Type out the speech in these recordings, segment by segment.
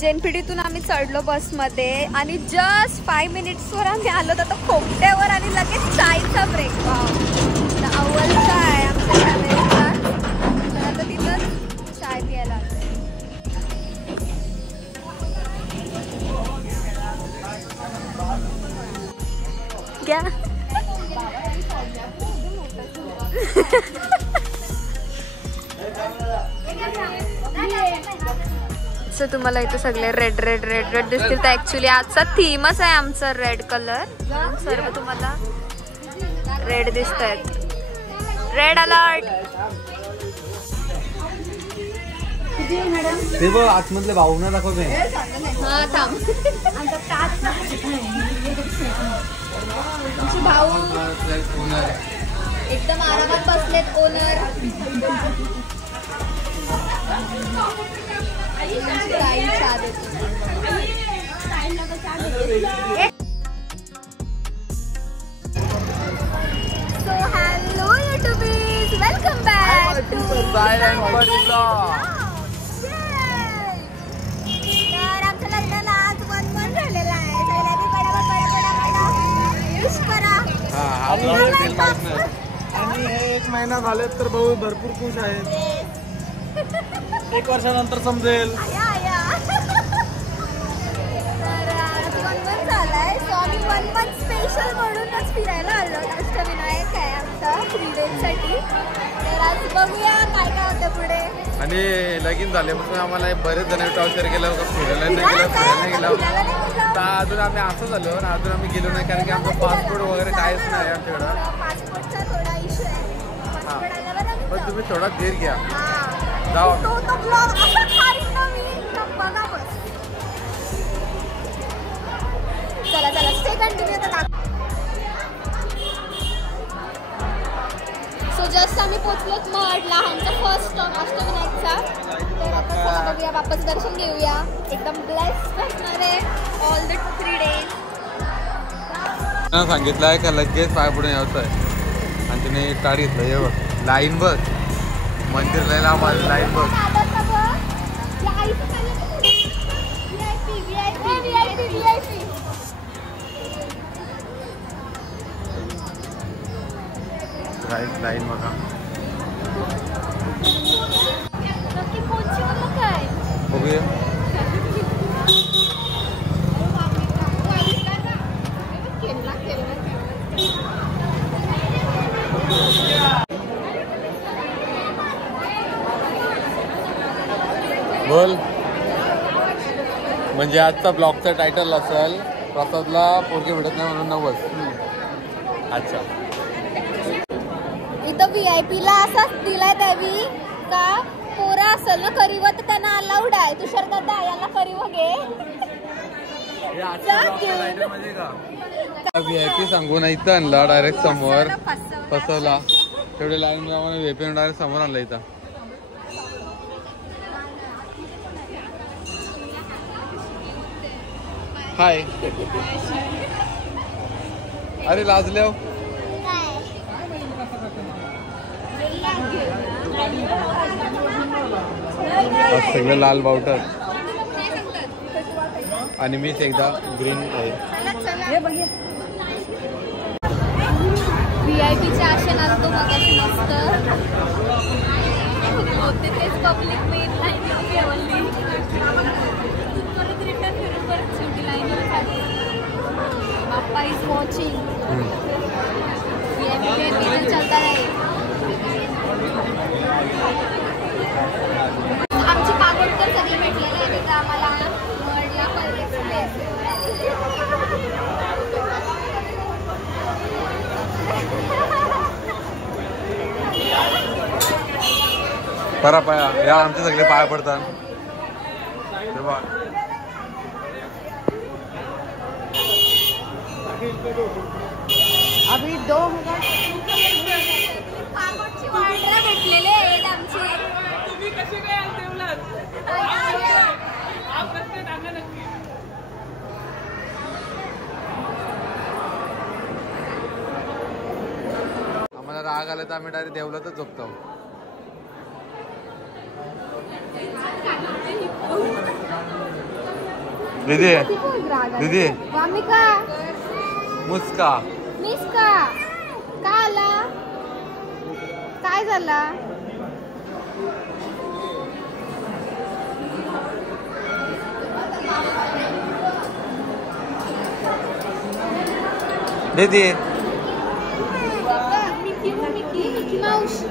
जेनपीडीतून आम्ही चढलो बसमध्ये आणि जस्ट 5 मिनिट्सवर आम्ही आलो तर खोपट्यावर आणि लगेच चायचा ब्रेक. अव्वलचा आहे आमच्या फॅमिलीचा, तर आता तिथंच चाय प्यायला क्या. सो तुम्हाला इथे सगळे रेड रेड रेड रेड दिसतील, तर ऍक्च्युली आजचा थीमच आहे आमचा रेड कलर. सर्व तुम्हाला रेड दिसत आहेत. Red alert. ते बघ आतमधले भाऊना दाखवते. हा थांब. भाऊ एकदम आरामात बसलेत. Owner So hello YouTubers, welcome back to Silent Party Vlog. तर आमच्या लग्नाला आज 1 month झालेला आहे. सगळ्यांनी पटापट विश करा. हा ब्लॉग रील माहित नाही आणि हे 1 महिना झाले तर भाऊ भरपूर खुश आहेत. 1 वर्षानंतर समजेल. आम्ही 1 month स्पेशल म्हणूनच फिरायला आलो. अष्टविनायक आहे आमचा 3 days साठी. तर आज बघूया काय काय होतं पुढे. आणि लगीन झाल्यापासून आम्हाला बरेच जण टॉर्चर केलं, फिरायला नाही गेलं. तर अजून आम्ही असं झालो आणि अजून आम्ही गेलो नाही, कारण की आमचं पासपोर्ट वगैरे काहीच नाही आमच्याकडं. पासपोर्टचा थोडा इश्यू आहे. पण तुम्ही थोडा धीर घ्या. जाऊ चला चला स्टे कंटिन्यू. सो जस्ट आम्ही पोचलोत महडला. आमचा फर्स्ट स्टॉप अष्टविनायकचा. तर आता चला बघूया, वापस दर्शन घेऊया. एकदम ब्लेस्ड असणार आहे ऑल द 3 days. सांगितलं आहे का लगेच पाय पुढे यायचं आहे आणि तिने कार्ड घेतलं. हे बघ लाईन बघ, मंदिरला लाईन बघ. लाईन बघा. बघूया बोल. म्हणजे आजचा ब्लॉगचा टायटल असेल प्रसादला पोरगी भेटत नाही म्हणून नवस. अच्छा, इथं VIP ला असाच दिलाय द्यावी का पोरा असेल ना करीव तर त्यांना अलाउड आहे. तुषार दादा याला करीव घे. VIP सांगून इथं आणला डायरेक्ट समोर. फसवला. तेवढे लाईन जाऊन VIP डायरेक्ट समोर आणला इथं. हाय. अरे लाजले हो. सगळे लाल बावटर आणि मीच एकदा ग्रीन आहे. VIPच्या आशेने आलो मगाशी मस्त होते तेच पब्लिक मेन लाईन ठेवली. परत रिटर्न फिरून परत शेवटी लाईनवर आली. बाप्पा इज वॉचिंग. VIP चलता आहे. आमची कागोडकर सगळे भेटलेले आहे तिथं आम्हाला. महडला परा पाया या आमचे सगळे पाया पडतात. अभी 2000 भेटलेले आहेत आमचे. तुम्ही कसे काय आम्हाला राग राग आला तर आम्ही डायरेक्ट देवलातच झोपतो. दीदी दीदी मुस्का मिस्का काय आला काय झाला दीदी Mickey Mouse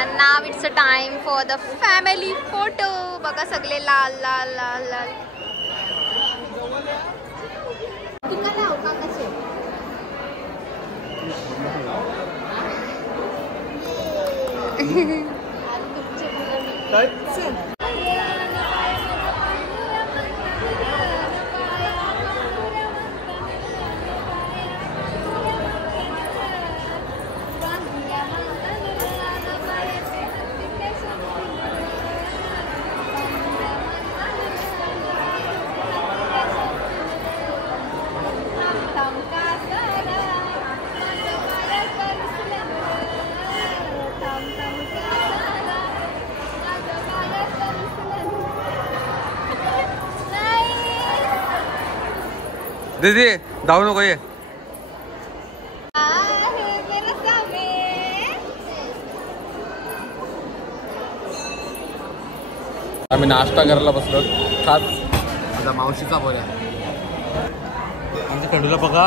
And now it's a time for the family photo. बघा सगळे लाल लाल लाल लाल. तुका लाव काकाचे. दीदी धावू नको ये. आम्ही नाश्ता करायला बसलो खास आता मावशीचा बोल्या आमच्या खंडूला बघा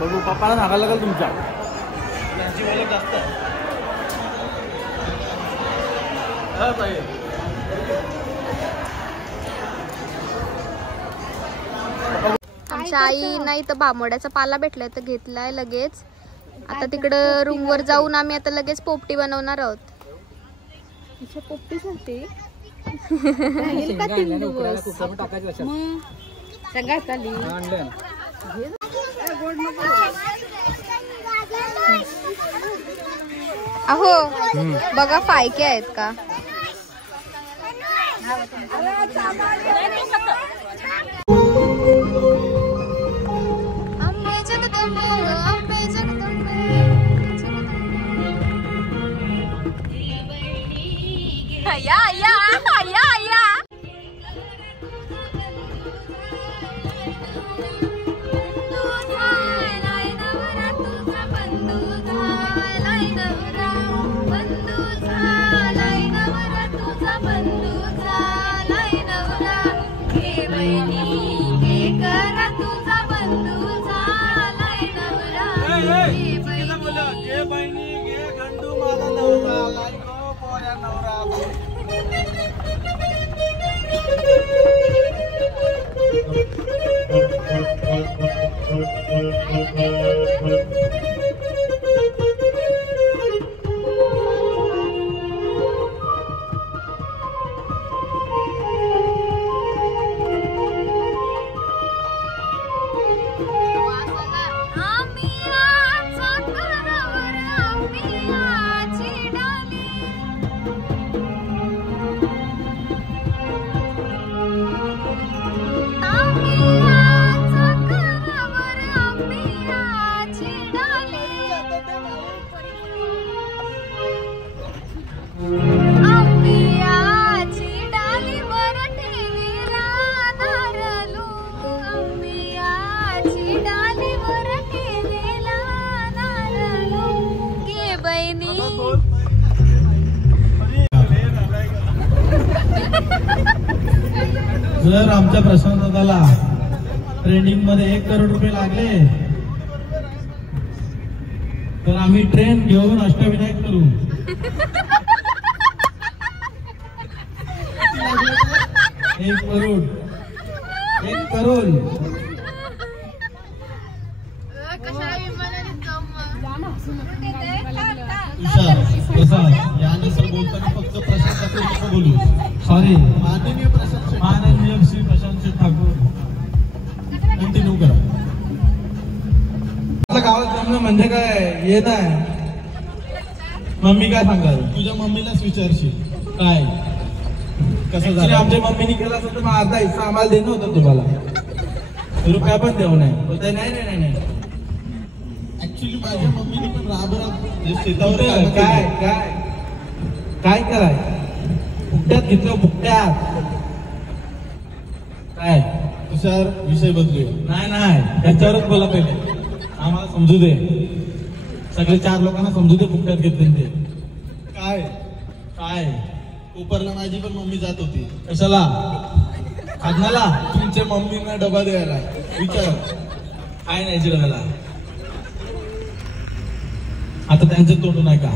बघू पप्पाला सांगायला लागेल तुमच्या त्यांची बोलत जास्त आमच्या आईना इथं बामोड्याचा पाला भेटलाय तर घेतलाय लगेच. आता तिकडं रूम वर जाऊन आम्ही आता लगेच पोपटी बनवणार आहोत. पोपटीसाठी अहो बघा फायके आहेत का. या या या या जर आमच्या प्रशांत दादाला ट्रेंडिंग मध्ये 1 करोड रुपये लागले तर आम्ही ट्रेन घेऊन अष्टविनायक करू. 1 करोड 1 करोड. प्रसाद यानंतर बोलताना फक्त प्रशांत ठाकूर बोलू. सॉरी, माननीय श्री प्रशांत ठाकूर. कंटिन्यू करा. आपल्या गावात जमणं म्हणजे काय हे नाही. मम्मी काय सांगाल? तुझ्या मम्मीलाच विचारशील काय कसं झालं. आमच्या मम्मीने केलं असं तर मग अर्धा हिस्सा आम्हाला देणं होतं तुम्हाला. रुपया पण देऊ नये. नाही नाही नाही. ऍक्च्युली माझ्या मम्मीने पण राबराब शेतावर काय काय काय कराय बुकट्यात घेतलं. बुकट्यात काय तुषार विषय बदलूया. नाही नाही त्याच्यावरच बोला पहिले. आम्हाला समजू दे. सगळे 4 लोकांना समजू दे बुकट्यात घेतले ते. काय काय कोपरला माझी पण मम्मी जात होती. कशाला? खाजनाला. तुमच्या मम्मींना डबा द्यायला. विचार काय नाही डब्याला. आता त्यांचं तोंड नाही का?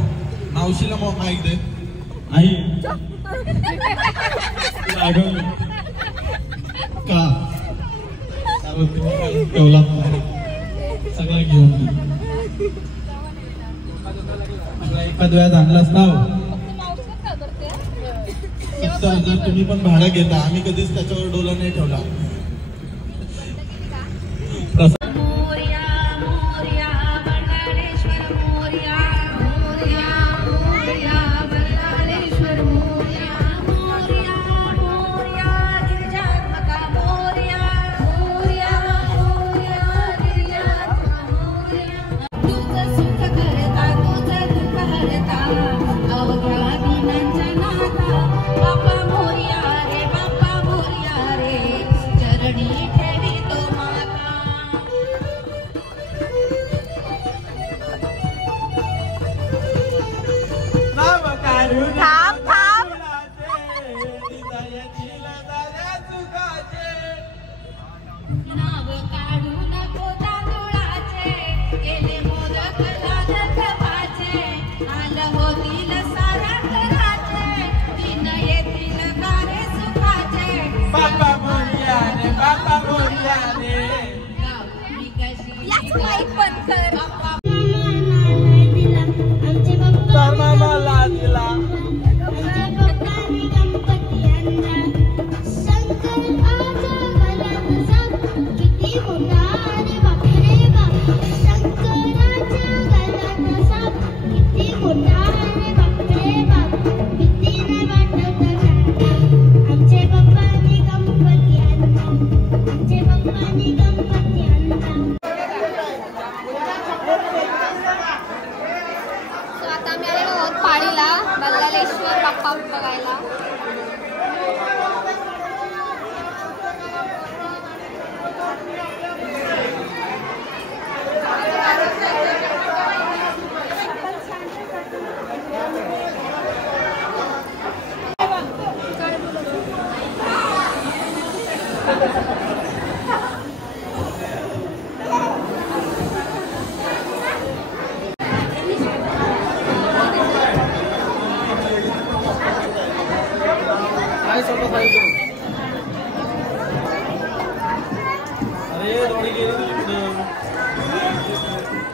मावशीला मग माहित दे. आई का ठेवला सगळा घेऊन एखाद वेळात आणलाच ना. 70,000 तुम्ही पण भाडा घेता. आम्ही कधीच त्याच्यावर डोला नाही ठेवला.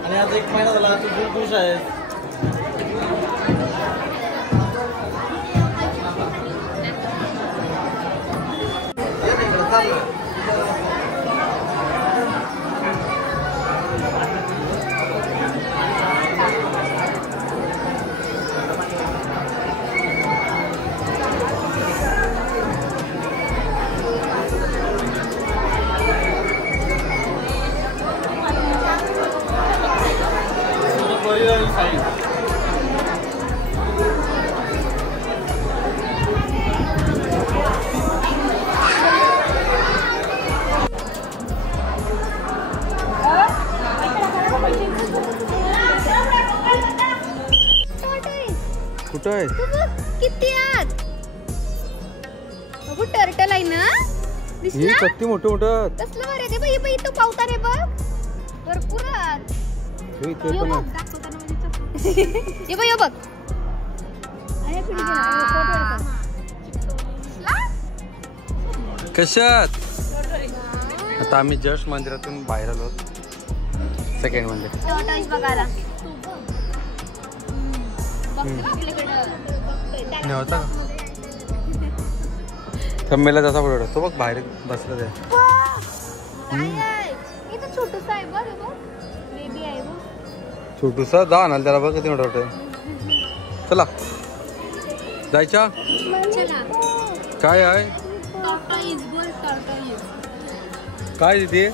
आणि आता 1 महिना झाला तू खुश आहे. कुठं आहे? किती आत बघू. टर्टल आहे ना? दिसला? किती मोठं मोठं. कसलं बरं ते बाई बाई तो पावता रे बघ. भरपूर आत. हे बघ दाखवताना म्हणजे हे बघ. हे बघ. अरे पुढे गेला. कशात आता आम्ही जस्ट मंदिरातून बाहेर आलो सेकंड मंदिर टॉर्टॉइस बघायला होता कम्मेला जसा फोटो तो बघ बाहेर बसला ते इथं छोटूसा आहे बघ बेबी आहे बघ छोटूसा जा ना त्याला बघ किती मोठा वाटतंय चला जायच्या चला काय आहे टॉर्टॉइस बोल टॉर्टॉइस काय दिदी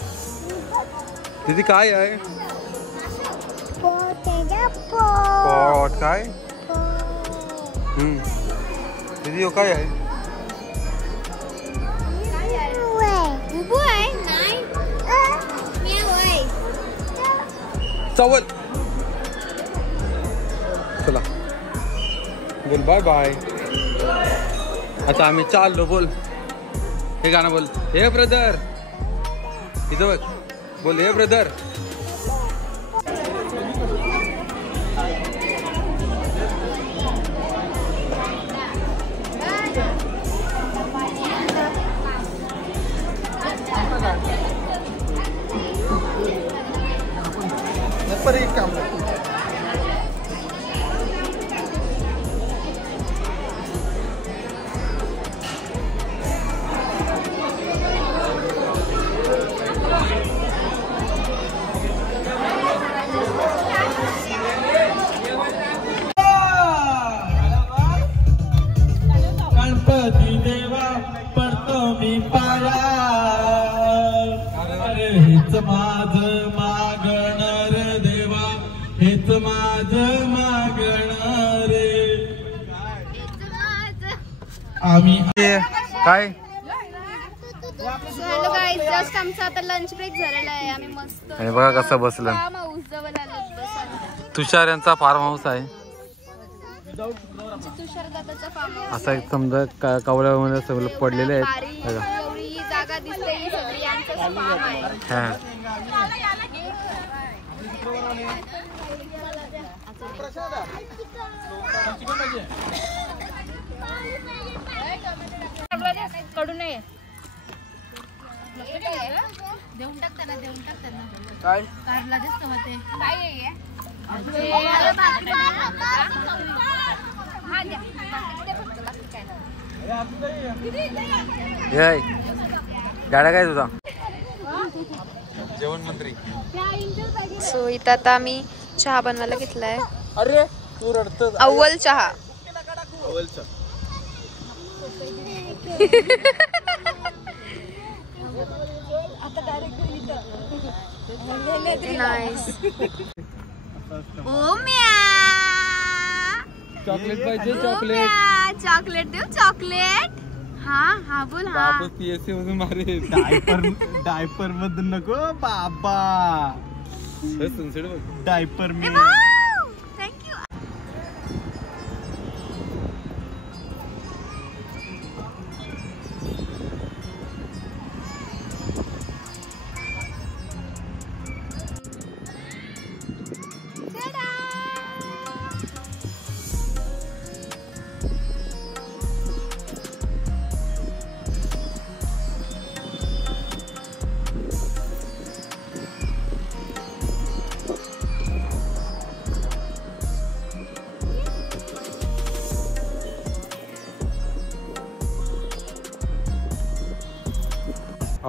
दिदी काय आहे पॉट काय दीदी हो काय आहे उभू आहे नाही मी आहे चवल चला बोल बाय बाय आता आम्ही चाललो बोल हे गाणं बोल हे ब्रदर इथं बघ बोल हे ब्रदर एक काम गणपती देवा पडतो मी पाया अरे हेच माझं मागण रे देवा हेच माझं मागण रे आम्ही काय हॅलो गाईज जस्ट आमचा आता लंच ब्रेक झालेला आहे आम्ही मस्त आणि बघा कसं बसलं फार्म हाऊस जवळ आलो बसायला तुषार यांचा फार्म हाऊस आहे तुषार दादाचा फार्म हाऊस असा एक समजा कवल्यामध्ये सगळं पडलेले आहेत बघा. एवढी ही जागा दिसते ही सगळी यांचंच फार्म आहे हा कडू नये देऊन टाक त्यांना काय कारला दिसत होते काय आहे गाड्या काय तुझा जेवण मंत्री सो इथं आता आम्ही चहा बनवायला घेतलाय अरे तू रडतो अव्वल चहा नाईस चॉकलेट पाहिजे चॉकलेट चॉकलेट देऊ चॉकलेट हा हा बोल हा बापू पीएससी मधून मारे डायपर मधून नको बाबा डायपर मी थँक्यू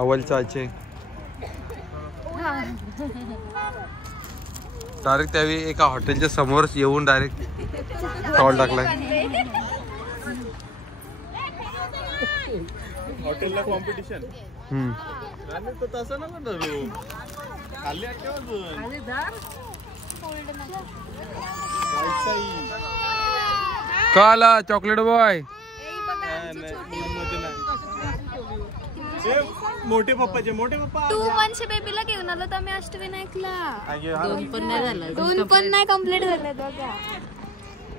अव्वल चहाचे डायरेक्ट त्यावेळी एका हॉटेलच्या समोर येऊन डायरेक्ट स्टॉल टाकलाय हॉटेलला कॉम्पिटिशन तसं नको धरू खाली का आला चॉकलेट बॉय मोठे पप्पाचे मोठे पप्पा 2 मंथच्या बेबीला घेऊन आलो तर आम्ही अष्टविनायकला 2 पण नाही कम्प्लीट झाले बघा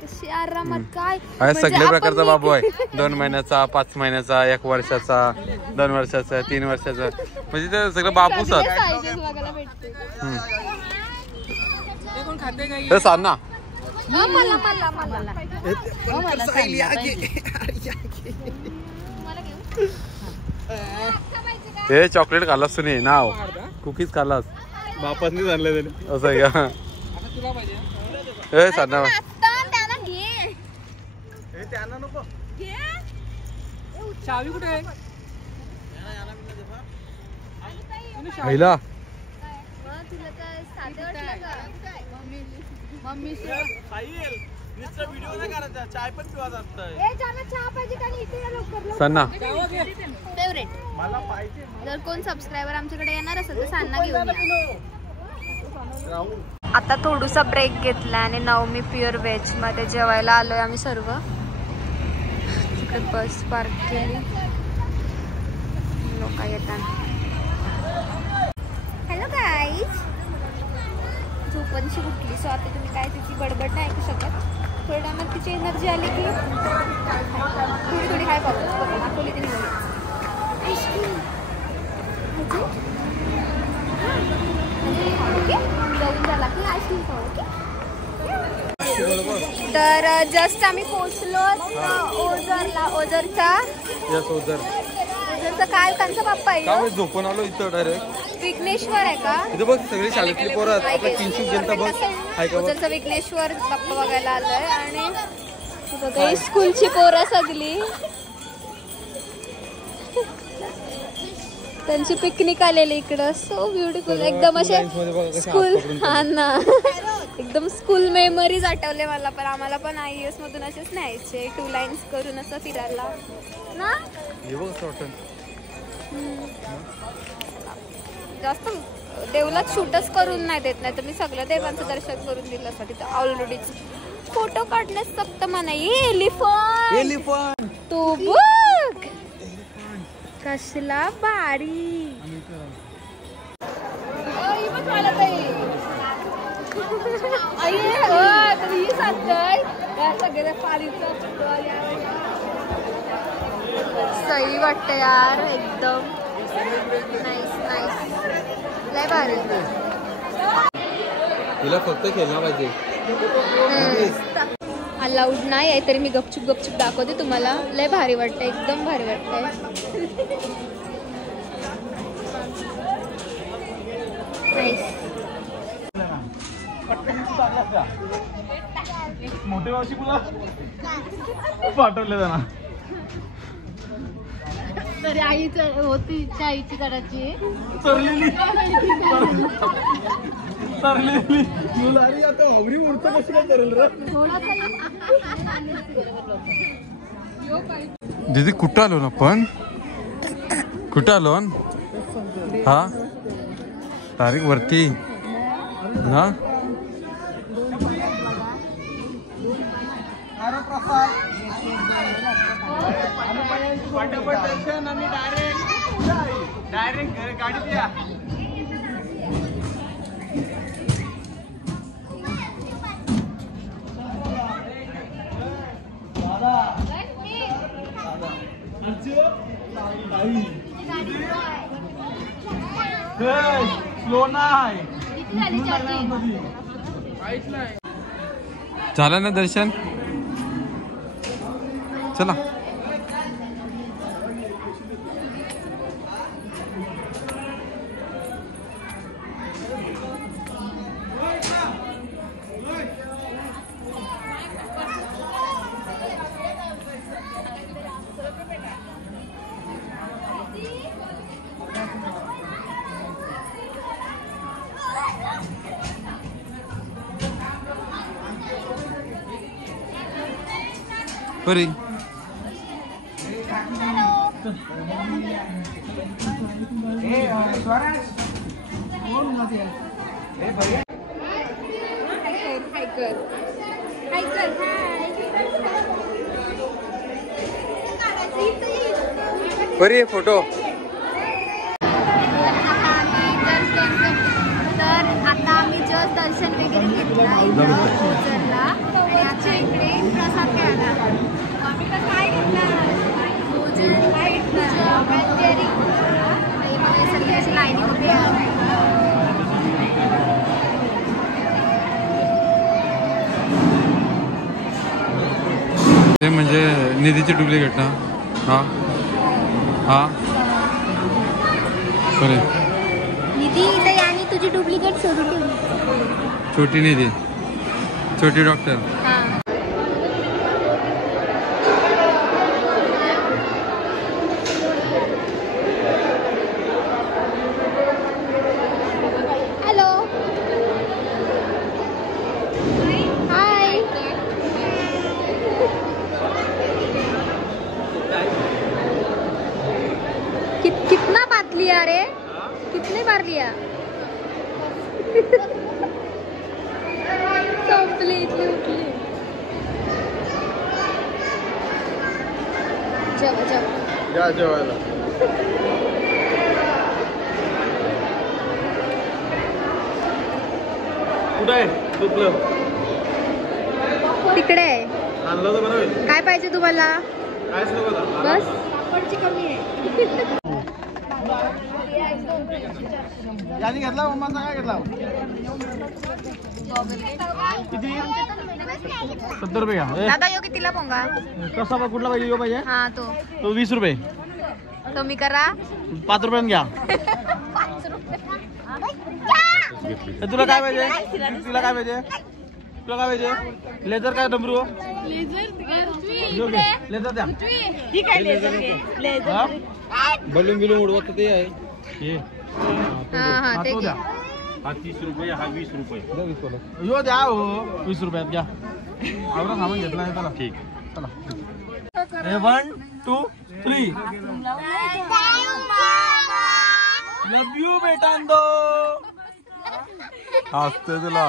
कशी आरामात काय आहे सगळे प्रकारचा बाबू आहे 2 महिन्याचा 5 महिन्याचा 1 वर्षाचा 2 वर्षाचा 3 वर्षाचा म्हणजे ते सगळं बाबूच आहेत बघायला भेटते ते सांग ना मला मला मला हे चॉकलेट खाल्लास तू नाही नाव कुकीज खाल्लास बापासनी झालं त्याने असं आहे का ए साधा त्यांना नको चावी कुठे आहे आईला व्हिडिओ नाही करायचा चाय पण पिवायचा असतं सन्ना फेवरेट. मला पाहिजे जर कोण सबस्क्रायबर आमच्याकडे येणार असेल तर सांना घेऊन या. आता थोडूसा ब्रेक घेतला आणि नवमी प्युअर व्हेज मध्ये जेवायला आलोय आम्ही सर्व. तिकडे बस पार्क केली लोक येतात. Hello guys. झोपणशी उठली सो आता तुम्ही काय तिची बडबड नाही ऐकू शकत. थोड्या टायमात तिची एनर्जी आली की थोडी थोडी काय बघा दाखवली तिने आईस्क्रीम ओके जाऊन झाला की आईस्क्रीम खाऊ ओके. तर जस्ट आम्ही पोचलो ओझरला. ओझरचा काय त्यांचा बाप्पा आहे झोपून आलो इथं डायरेक्ट विघ्नेश्वर आहे का इथं बघ सगळी शाळेतली पोरं आपल्या किंचित गेलता बघ हाय का बघ ओझरचा विघ्नेश्वर बाप्पा बघायला आलोय. आणि बघा स्कूलची पोरं सगळी त्यांची पिकनिक आलेली इकडं. सो ब्युटिफुल एकदम असे स्कूल. हा ना एकदम स्कूल मेमरीज आठवले मला. पण आम्हाला पण IAS मधून असेच न्यायचे 2 लाईन्स करून असं फिरायला ना. जास्त देवलात शूटच करून नाही देत नाही तर मी सगळं देवांचं दर्शन करून दिलं असं तिथं ऑलरेडीच. फोटो काढण्यास फक्त म्हणा एलिफंट तू बघ कसला भारी. सही वाटत यार एकदम नाईस नाईस लय भारी. तिला फक्त खेळला पाहिजे. अलाउड नाही आहे तरी मी गपचूप गपचूप दाखवते तुम्हाला. लय भारी वाटतंय एकदम भारी वाटतंय. मोठे मावशी तुला पाठवले जाणार तरी आईच होती इच्छा आईची करायची तरलेली मुलं अरे आता अवरी उडतं कशी काय करेल रे. दीदी कुठं आलो ना पण कुठं आलो हा तारीख वरती ना. आम्ही डायरेक्ट गाडीत या. स्लो नाही झालं ना दर्शन. चला बरी. बरी फोटो. तर आता आम्ही जस्ट दर्शन वगैरे घेतला ओझरला आणि आता इकडे प्रसाद घ्यायला. आम्ही तर काय घेतलं भोजन काय घेतलं सगळी अशी लाईनी उभी आहे. ते म्हणजे निधीची डुप्लिकेट ना. हा हा निधी इथे आणि तुझी डुप्लिकेट शोधून ठेवली. छोटी निधी, छोटी डॉक्टर. हॅलो, हाय. कितना बात लिया रे, कितने बार लिया. संपली इथली उठली. जेवा जेवा या जेवायला. कुठं आहे तुपलं? तिकडे आहे. आणलं तर बरं होईल. काय पाहिजे तुम्हाला? कायच नको आता. बस पापडची कमी आहे. याने घेतला मम्माचा काय घेतला? किती? 70 रुपये घ्या. दादा यो कितीला पोंगा? कसा कुठला पाहिजे? यो पाहिजे? हा तो तो 20 रुपये. कमी करा. 5 रुपयाने घ्या. तुला काय पाहिजे? तुला काय पाहिजे? तुला काय पाहिजे? लेझर काय डमरू? लेझर द्या. बलून बिलून उडवत ते आहे. हा ते घे. हा 30 रुपये, हा 20 रुपये. यो द्या हो 20 रुपयात घ्या. आवडा सामान घेतला आहे त्याला. ठीक. चला. 1 2 3. लव यू बेटांदो. हसते तुला.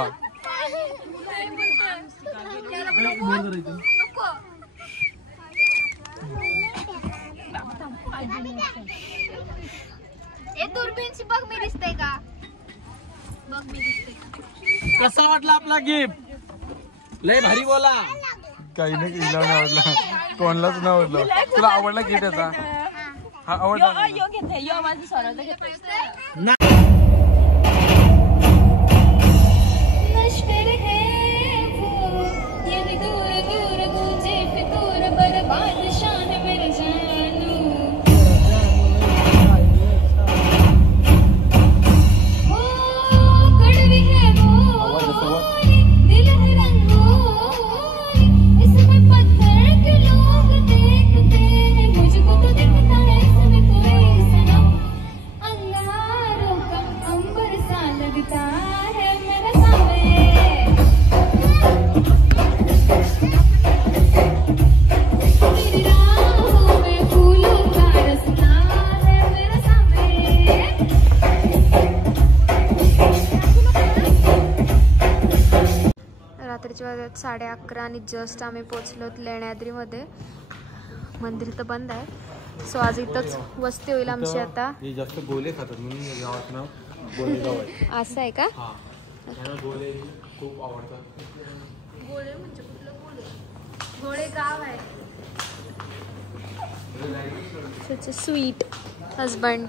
दूरबीनची बघ मी दिसते का? बघ मी दिसते का? कसा वाटला आपला गिफ्ट? लय भारी बोला. काही नाही, हिला नाही आवडला, कोणालाच नाही आवडलं. तुला आवडला की त्याचा? हा आवडला. रात्रीच्या वाजत 11:30 आणि जस्ट आम्ही पोचलो लेण्याद्रीमध्ये. मंदिर तर बंद आहे, सो आज इथंच वस्ती होईल आमची आता. हे जास्त गोले खातात म्हणून या गावाचं नाव गोलेगाव आहे. असं आहे का? हा, मला गोले खूप आवडतात. गोळे म्हणजे कुठलं गोळे? गोळे गाव आहे. Such a sweet husband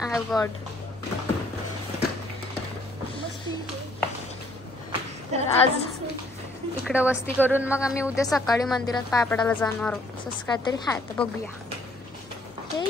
I have got. तर आज इकडं वस्ती करून मग आम्ही उद्या सकाळी मंदिरात पाय पडायला जाणार आहोत. असंच काहीतरी आहे, तर बघूया. हे